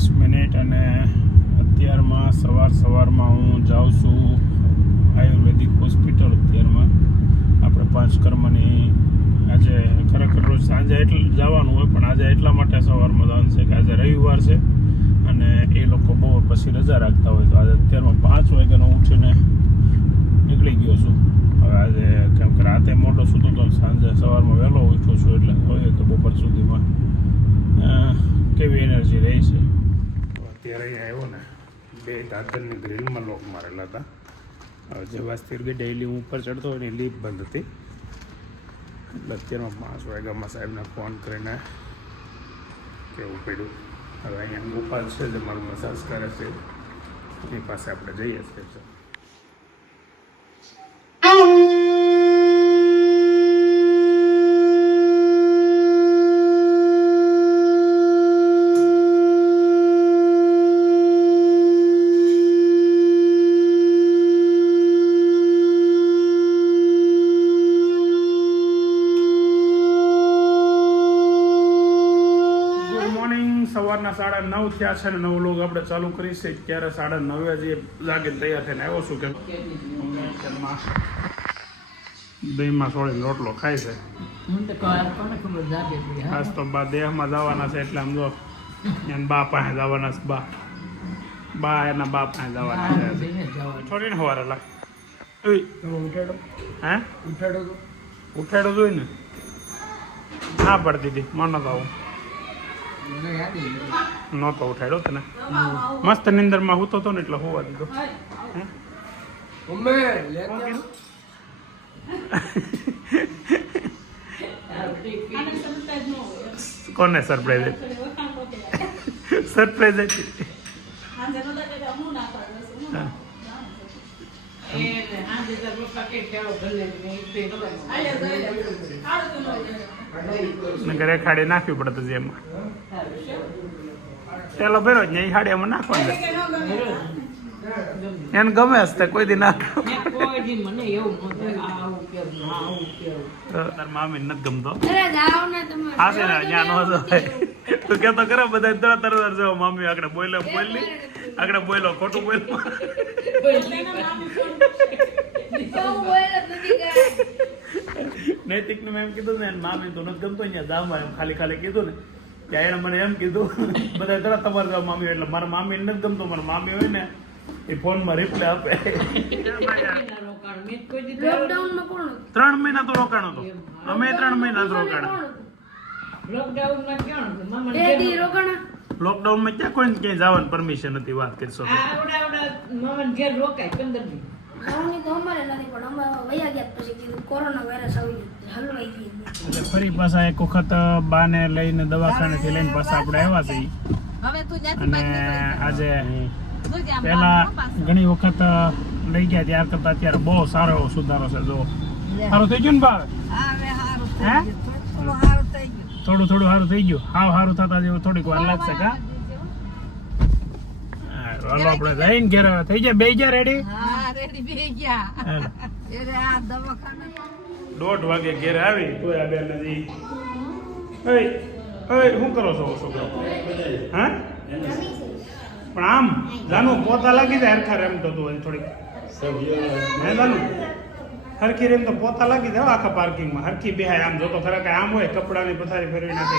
30 અને અત્યારમાં સવારમાં હું જાઉં છું આયુર્વેદિક હોસ્પિટલ. અત્યારમાં આપણે પાંચકર્મની આજે ખરેખર રોજ સાંજે એટલે જવાનું હોય, પણ આજે એટલા માટે સવારમાં જવાનું છે કે આજે રવિવાર છે અને એ લોકો બહુ પછી રજા રાખતા હોય. તો આજે અત્યારમાં 5 વાગ્યાનો ઉઠીને નીકળી ગયો છું. હવે આજે કેમ કે રાતે મોટો સૂતો હતો, સાંજે સવારમાં વહેલો ઉઠું છું, એટલે હોય કે બપોર સુધીમાં કેવી એનર્જી રહી છે. અત્યારે અહીંયા આવ્યો ને 2 દાદરની ગ્રીલમાં લોક મારેલા હતા. હવે જે વાસ્તી ડેઇલી હું ઉપર ચડતો હોય એની લીફ બંધ હતી, એટલે અત્યારમાં 5 વાગ્યામાં સાહેબને ફોન કરીને કહેવું પડ્યું. હવે અહીંયા ગોપાલ છે જે મારું મસાજ કરે છે, એની પાસે આપણે જઈએ છીએ. સવારના 9:30 થયા છે ને નવો લોગ આપણે ચાલુ કરી છે. ત્યારે 9:30 જે જાગીને તૈયાર થઈને આવ્યો છું કે દહીંમાં સોળીને રોટલો ખાય છે. આજ તો બા દેહમાં જવાના છે, એટલે આમ જો એને બા પાસે જવાના છે. બા એના બા પાસે જવાના છે. છોડીને સવારે લાગ હે ઉઠાડો જોઈ ને ના પડતી હતી મને તો આવું નહોતો ઉઠાડ્યો તને. મસ્ત નિંદરમાં હું તો ને એટલે હોવા દીધો. કોને સરપ્રાઈઝ સરપ્રાઈઝ ઘરે ખાડી નાખવી પડે છે. એમાં પેલો ભેરો જ નહીં, ખાડી એમાં નાખવાનું એને ગમે હશે કોઈ દી નાખ્યો. મામી નથી ગમતો હા છે ને ત્યાં નો તું કેતો કરે બધા તરત જો મામી આગળ બોલ્યો ખોટું બોલ્યો. નૈતિક ને મેં એમ કીધું ને મામી તો નથી ગમતો અહીંયા દામાં એમ ખાલી કીધું ને ત્યાં એને મને એમ કીધું બધા તરત તમારે જાવ મામી, એટલે મારા મામી નથી ગમતો. મારા મામી હોય ને એ ફોનમાં રિપ્લાય આપે. 3 મહિના તો રોકાણો હતો અમે, 3 મહિના તો રોકાણા. લોકડાઉનમાં ક્યાં કોઈ ક્યાંય જવાની પરમિશન નથી. વાત કરશો ફરી પાછા એક વખત બાને લઈને દવાખાનેથી લઈને પાછા આપણે આવ્યા છીએ. અને આજે પહેલા ઘણી વખત લઈ ગયા ત્યાર કરતા અત્યારે બહુ સારો એવો સુધારો છે. જો સારું થઈ ગયું ને બા? હે થોડું સારું થઈ ગયું. સારું થતા જેવું થોડીક વાર લાગશે. કા હાલો આપણે જઈને ઘેર થઈ જાય. બે ગયા રેડી? 1:30 વાગે ઘેર આવી તો આ બેન હજી શું કરો છો છોકરો? હા પણ આમ જાનું પોતા લાગી જાય હરખા રેમ તો તું થોડીક હે જાનું હરખી રેમ તો પોતા લાગી જાય આખા પાર્કિંગમાં હરખી બેહાય. આમ જોતો ખરા કે આમ હોય કપડાની પથારી ફેરવી નાખે.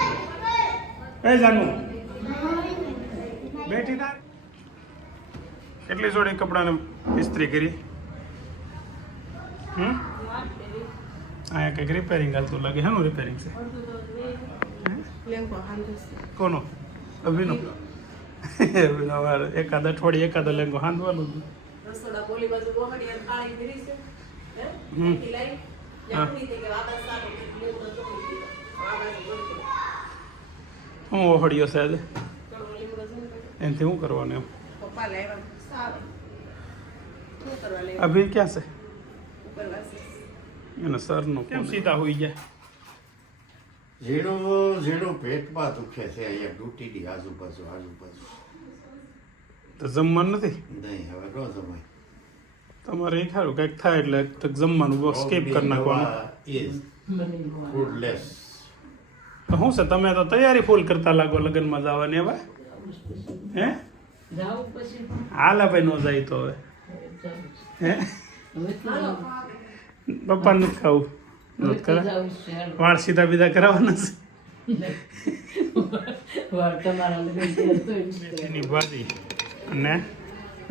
એ જાનું બેઠી ના કેટલી જોડી કપડાને ઇસ્ત્રી કરી? અહીંયા કંઈક રિપેરિંગ હાલતું લાગે. શાનું રિપેરિંગ છે? કોનો? અભિનો. એકાદ અઠવાડિયે એકાદો લેંગો હાંધવાનું હતું. હું ઓહળ્યો છે આજે એનાથી શું કરવાનું એમ? અભી ક્યાં છે? એના સરનો કેમ સીધા હોઈ ગયા? ઝીણો પેટમાં દુખે છે અહીંયા ડૂટીની આજુબાજુ. તો જમવાનું નથી? નહીં હવે ન જમાય. તમારે એ ખારું કંઈક થાય એટલે જમવાનું સ્કીપ કરી નાખવાનું. ફૂડલેસ. તો શું છે તમે તો તૈયારી ફૂલ કરતા લાગો લગ્નમાં જવાની. હવે હે હાલા ભાઈ નો જાય તો હવે હે પપ્પા નથી ખાવું નથી કરા વાળ સીધા બીધા કરાવવાના છે એની ભાજી અને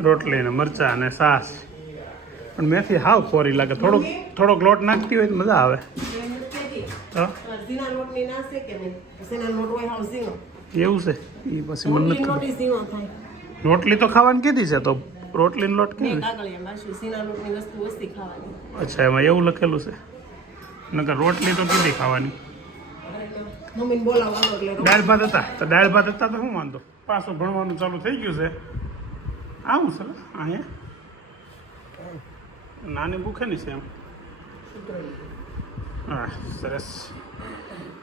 રોટલી ને મરચા અને છાશ પણ મેથી હાવ કોરી લાગે થોડોક લોટ નાખતી હોય તો મજા આવે તો એવું છે એ પછી મને નથી ખબર રોટલી તો ખાવાની કીધી છે તો રોટલીનો લોટ કેવી અચ્છા એમાં એવું લખેલું છે નકર રોટલી તો કીધી ખાવાની દાળ ભાત હતા તો શું વાંધો પાછું ભણવાનું ચાલુ થઈ ગયું છે આવું છે અહીંયા નાની ભૂખેની છે એમ હા સરસ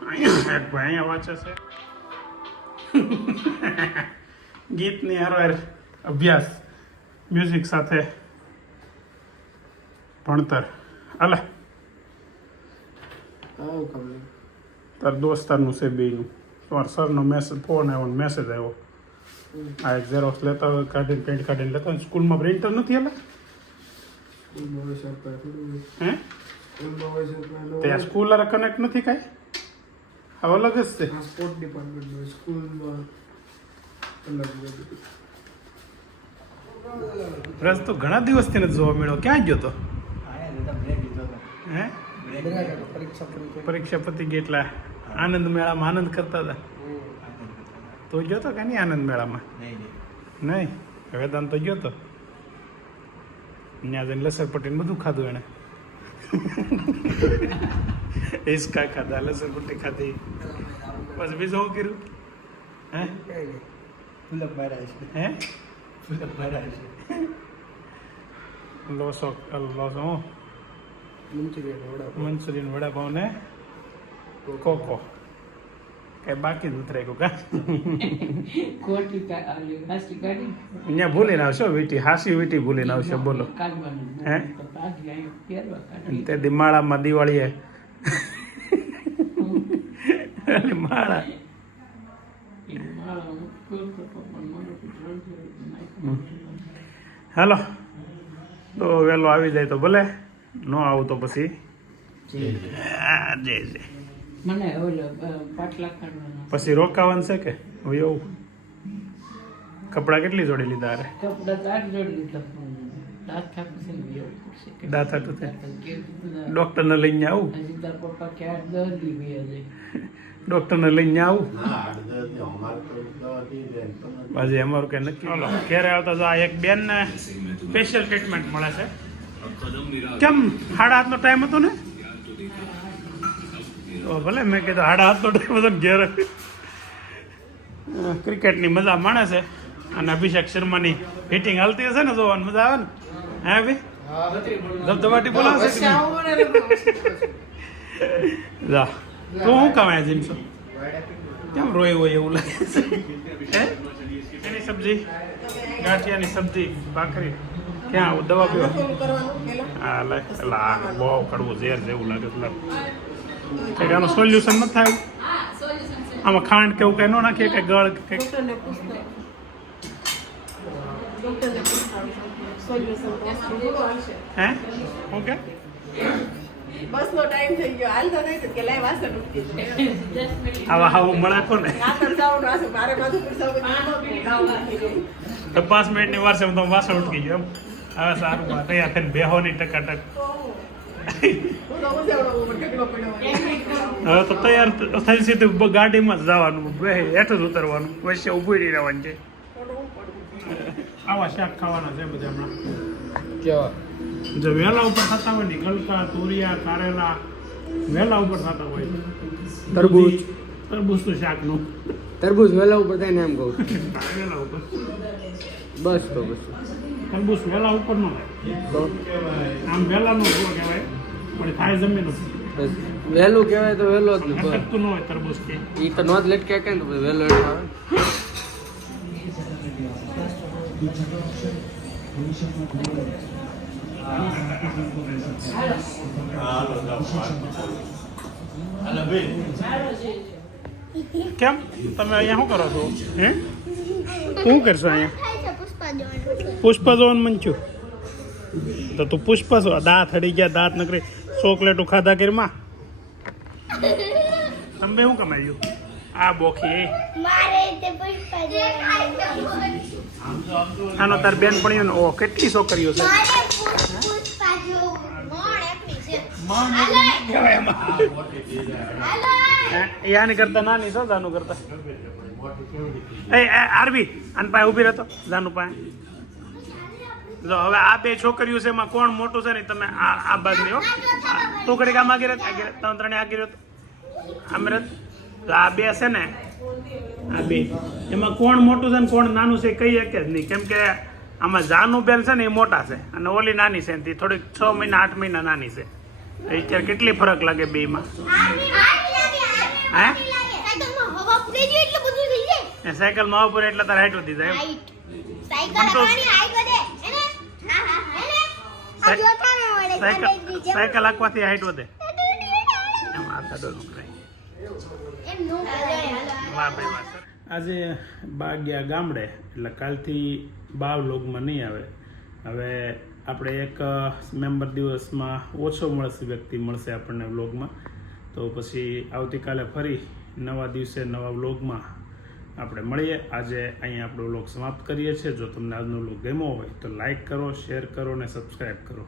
અહીંયા એક ભાઈ અહીંયા વાંચે છે ગીતની હારવાર અભ્યાસ મ્યુઝિક સાથે ભણતર હાલે તાર દોસ્તારનું છે બેયનું તમારા સરનો મેસેજ ફોન આવ્યો મેસેજ આવ્યો આ એક ઝેરોક્સ લેતા હોય કાઢીને પ્રિન્ટ કાઢીને લેતા હોય સ્કૂલમાં પ્રિન્ટર નથી હાલે હે ત્યાં સ્કૂલ કનેક્ટ નથી કાંઈ હવે અલગ જ છે સ્પોર્ટ ડિપાર્ટમેન્ટ સ્કૂલમાં રસ તો ઘણા દિવસથી નથી જોવા મળ્યો ક્યાં ગયો તો હે પરીક્ષા પતી ગઈ એટલે આનંદ મેળામાં આનંદ કરતા હતા તો ગયો તો કે નહીં આનંદ મેળામાં નહીં વેદાંત તો ગયો તો ત્યાં જઈને લસર પટ્ટીને બધું ખાધું એણે હિસકા ખાધા લસર પટ્ટી ખાધી બસ બીજું શું કર્યું હે હે લોસો મંચુરિયન વડાપાઉં ને કોકો કઈ બાકી જ ઉતરાયું કા અહીંયા ભૂલીને આવશો વીટી હાસી વીટી ભૂલીને આવશો બોલો હે તે દિમાળામાં દિવાળીએ માળા હાલો તો વહેલો આવી જાય તો ભલે ન આવું તો પછી જય પછી રોકાવાનું છે કે હવે એવું કપડા કેટલી જોડી લીધા અરે દાંત ડોક્ટરને લઈને આવું ડોક્ટરને લઈને આવું પછી અમારું કઈ નક્કી ક્યારે આવતા તો આ એક બેન ને સ્પેશિયલ ટ્રીટમેન્ટ મળે છે કેમ 8:30 નો ટાઈમ હતો ને તો ભલે મેં કીધું 8:30 નો ટાઈમ હતો ને ઘેર ક્રિકેટની મજા માણે છે અને અભિષેક શર્માની હિટિંગ હાલતી હશે ને જોવાની મજા આવે ને હે ભાઈ ધબધબાટી બોલાવશે જા તું શું કમાય જીમ છો કેમ રોય હોય એવું લાગે છે હે એની સબ્જી ગાંઠિયાની સબ્જી ભાખરી ક્યાં દવા પીવા હા લે એલા બહુ કડવું ઝેર જેવું લાગે છે કંઈક આનું સોલ્યુશન નથી થાય આમાં ખાંડ કેવું કંઈ ન નાખીએ કે ગળ કંઈક હે ઓકે બસનો ટાઈમ થઈ ગયો હાલતા થઈ તો કે લાય વાસણ ઉઠી આવા હાવ મળે કોને નાતર જાવ વાસણ મારે માથું પર સૌ તો 5 મિનિટની વાર છે હું તો વાસણ ઉઠી ગયો એમ હવે સારું તૈયાર થઈને બેહોની ટકાટક હવે તો તૈયાર થઈ સીધું ગાડીમાં જ જવાનું હેઠ જ ઉતરવાનું વચ્ચે ઊભી રહી રહેવાનું છે આવા શાક ખાવાના છે બધા હમણાં કેવા જો વેલા ઉપર થતા હોય ને ગલકા તુરિયા કારેલા વેલા ઉપર થતા હોય તરબૂચ તો શાકનું તરબૂચ વેલા ઉપર થાય ને એમ કહું વેલા ઉપર બસ તો બસ તરબૂચ વેલા ઉપર નો આમ વેલા નો કહેવાય પણ થાય જમીન બસ વહેલું કહેવાય તો વહેલો જ ને શકતું ન હોય તરબૂચ કે એ તો નોંધ લેટ કે ને તો વહેલો આવે કેમ તમે અહીંયા શું કરો છો હે શું કરશો અહીંયા પુષ્પા જોવાનું મન છું તો તું પુષ્પા છો દાંત હડી ગયા દાંત નકરી ચોકલેટો ખાધા કરીમાં તમે શું કમાયું આ બોખી આનો તાર બેન પણ ઓ કેટલી છોકરીઓ છે યાની કરતા નાની છો જાનું કરતા એ આરબી આની પાસે ઉભી રહેતો જાનું પાસે જો હવે આ બે છોકરીઓ છે એમાં કોણ મોટું છે ને તમે આ બાજુ નહીં હો તું કડી કામ આગી રહેત તમે ત્રણે આગી રહેત આમ રહેત આ બે છે ને આ બે એમાં કોણ મોટું છે ને કોણ નાનું છે કઈ એક જ નહીં કેમ કે આમાં જાનું બેન છે ને એ મોટા છે અને ઓલી નાની છે ને થોડીક 6 મહિના 8 મહિના નાની છે અત્યારે કેટલી ફરક લાગે બેમાં હે સાયકલમાં ઉપર એટલે તારે હાઈટ વધી જાય સાયકલ હાંકવાથી હાઈટ વધે આજે બા ગયા ગામડે એટલે કાલથી બા વ્લોગમાં નહીં આવે હવે આપણે એક મેમ્બર દિવસમાં ઓછો મળશે વ્યક્તિ મળશે આપણને વ્લોગમાં તો પછી આવતીકાલે ફરી નવા દિવસે નવા વ્લોગમાં આપણે મળીએ આજે અહીંયા આપણો વ્લોગ સમાપ્ત કરીએ છીએ જો તમને આજનો વ્લોગ ગમ્યો હોય તો લાઈક કરો શેર કરો અને સબસ્ક્રાઈબ કરો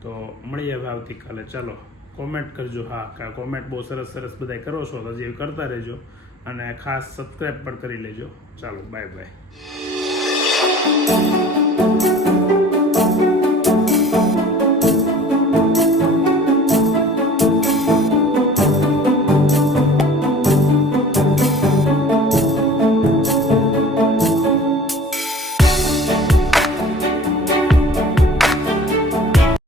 તો મળીએ હવે આવતીકાલે ચાલો કોમેન્ટ કરજો હા કોમેન્ટ બહુ સરસ સરસ બધા કરો છો તો હજી કરતા રહેજો અને ખાસ સબસ્ક્રાઈબ પણ કરી લેજો ચાલો બાય બાય